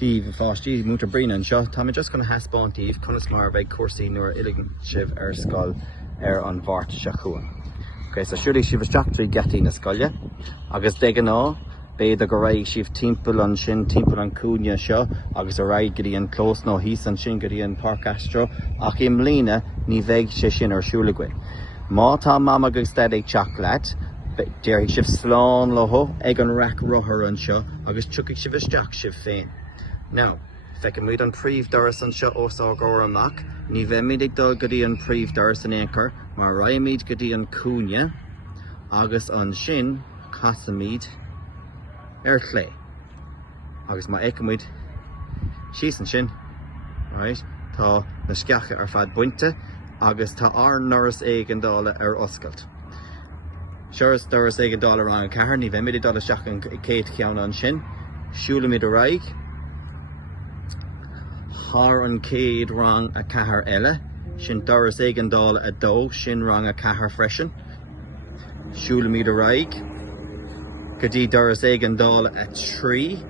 Díomh fáistí múta brín an seo, tá just gonna haspáin díomh chunas mar bheith cuasaí nuair iligean sibh scoil an bhart se chuan. Okay, so siúrlaigh sibh isteach trí gceataí na scoile, agus de gná b'fhéidir go raibh sibh timpeall an sin, timpeall an cúine seo, agus a raibh go dtí an clós nó híos an sin go dtí an Parc Astro, ach im mbliana ní bheidh sé sin ar siúlaghain. Má tá mam agus dead ag teach leat, déirigh sibh sláán leo ag an rac rothair an seo, agus tuigh sibh isteach sibh féin. Now, fecin muid an príomh doras an seo os á gcóir amach, ní bheith míid ag dul go dtí an príomh doras an éacair, mar raibh míid go dtí an cúine, agus an sin casa míid ar chlé. Agus má éice muid síos an sin, right? Tá na sceacha ar fad buinte, agus tá noras éigeandála ar oscailt. Seoras doras éigeandála rang an chathair, ní bheith míid ag dul isteach an céad ceann an sin, siúla míid a raig, Har an céad rang a chathair eile, sin doras éigeandála a dó, sin rang a chathair freisin. Siúla míad a raig, go dtí doras éigeandála a trí.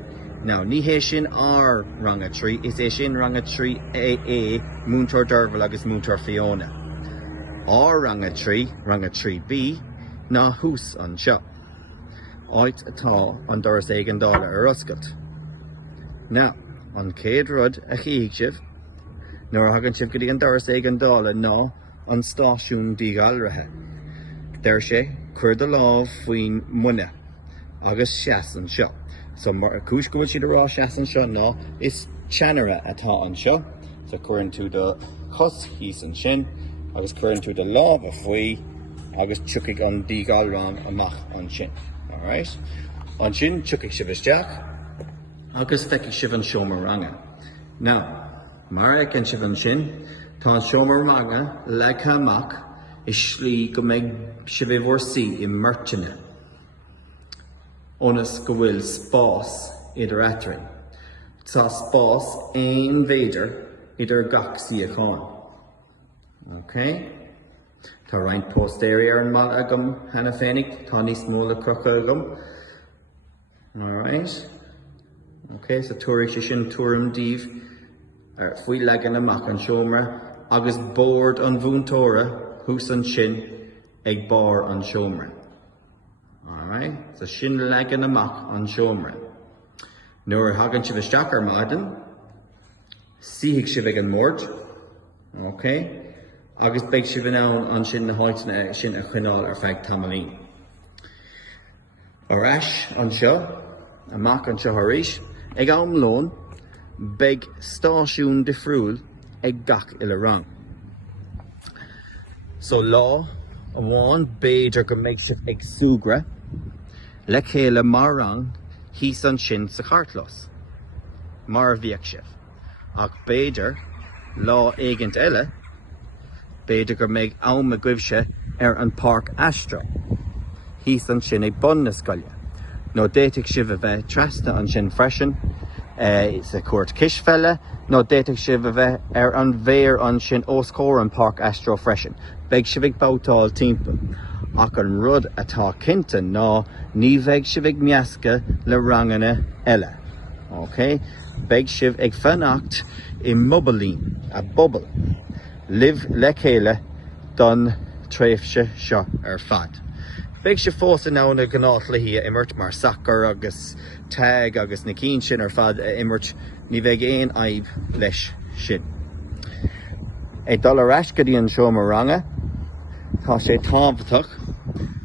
Now, ní hé sin R rang a trí, is é sin rang a trí AA, múntar Derval agus múntar Fiona. R rang a trí B, ná hús an seo. Áit atá an doras éigeandála ar oscailt. Now, an céad rud a chiigh sibh, nuair a hagann sibh go dtí an doras éigeandála ná an stáisiún díghalraithe. Deir sé chuir de lámh faoin mune agus seas an seo. So mar a cúis go bhfuil siad ará seas an seo ná is teanara atá an seo. So chuireann tú de chos híos an sin, agus chuireann tú de lámh a faoi, agus tuigh an díghalrán amach an sin. Alright? An sin tuigh sibh isteach, agus feiceadh sibh an seomar ranga. Now, mar éiceann sibh an sin, tá an seomar ranga le amach is slí go mbeidh sibh bhórsaí I mbeirteanna. Ónas go bhfuil spás idir eatrainn. Tá spás aon bhéidir idir gach síocháin. Okay? Tá roinnt postéir ar an mal agam hena féinnig, tá níos mó le crocha agam. Alright? Okay, so tuairisc sé sin tuairim díomh ar faoi legan amach an seomra, agus bord an bhúntóra hús an sin ag bar an seomra. Alright, so sin legan amach an seomra. Nuair a hagann sibh isteach ar maidin, síigh sibh ag an mórt, okay, agus beidh sibh an sin na háiteanna sin a chuineáil ar feadh tamalín. Arás an seo, amach an seo arís, ag amlón, beidh stáisiún difriúil ag gach ile rang. So lá amháin béidir go mbeidh sibh ag súgra, le chéile mar rang híos an sin sa chartlas, mar bhíoh sibh. Ach béidir lá éigent eile, béidir gur mbeidh am a gcuimhse ar an Parc Astro, híos an sin ag bun na scoile. nó déiteigh sibh a bheith trasna an sin freisin sa cuairt cisfeile, nó déiteigh sibh a bheith ar an bhéir an sin os comhair an Parc Astro freisin. Beidh sibh ag bátáil timpeall, ach an rud atá cinnte ná ní bheidh sibh ag measca le ranganna eile. Okay? Beidh sibh ag fanacht I mobalín, a bubble, libh le chéile don tréifse seo ar fad. Beidh sibh fósa ná na gnáth luí imirt mar sacr agus tag agus na cín sin ar fad imirt ní bheidh éon aibh leis sin. Ag dul arás go dtí an seomar ranga, tá sé tábhachtach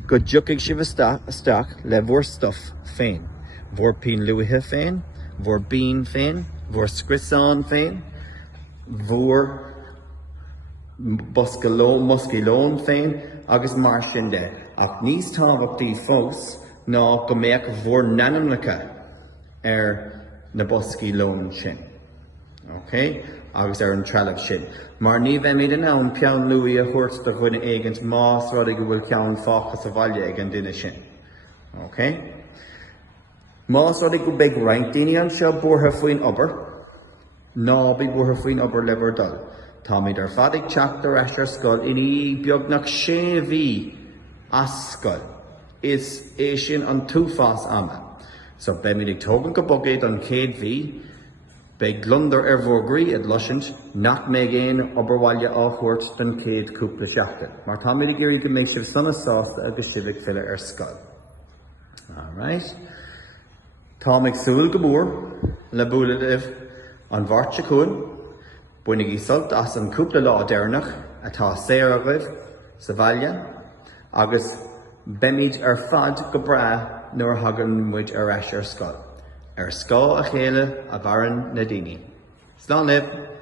go dtiocfaidh sibh isteach le bhór stuff féin. Bhór pín luaithe féin, bhór bín féin, bhór scriosán féin, bhór muscilón féin, agus mar sin de. Ach níos tábhachtaí fós ná go mbeadh bhór nanamlacha ar na boscailón sin. Okay? Agus ar an trealamh sin. Mar ní bheith míad an ann peann luaí a thuirt do chuine éigent más rud go bhfuil ceann fáchas a bhaile ag an duine sin. Okay? Más rud go beidh roinnt daoine an seo buartha faoin obair, ná beidh buartha faoin obair le bhar dul. Tá míid ar fad ag teacht ar eis ar scoil iní beagnach sé bhí as scoil. Is é sin an túfás ama. So be míid ag tógann go bogéid an céad bhí Bei glunder bhógraí ad luisint nach mé géin oberhaile áchuirt den céad cúpla seachtain. Mar tá mé géirí go méid sibh sanna sásta agus sibh fille scoil. Alright. Tá ag súil go mór le búladibh an bharte chuin, buinnig í sult as an cúpla lá déirnach atá séar agah sa bhaile, agus beimid fad go bra nuair hagan muid eis scoil. Scá a chéile a bharan na daoine. Slán libh.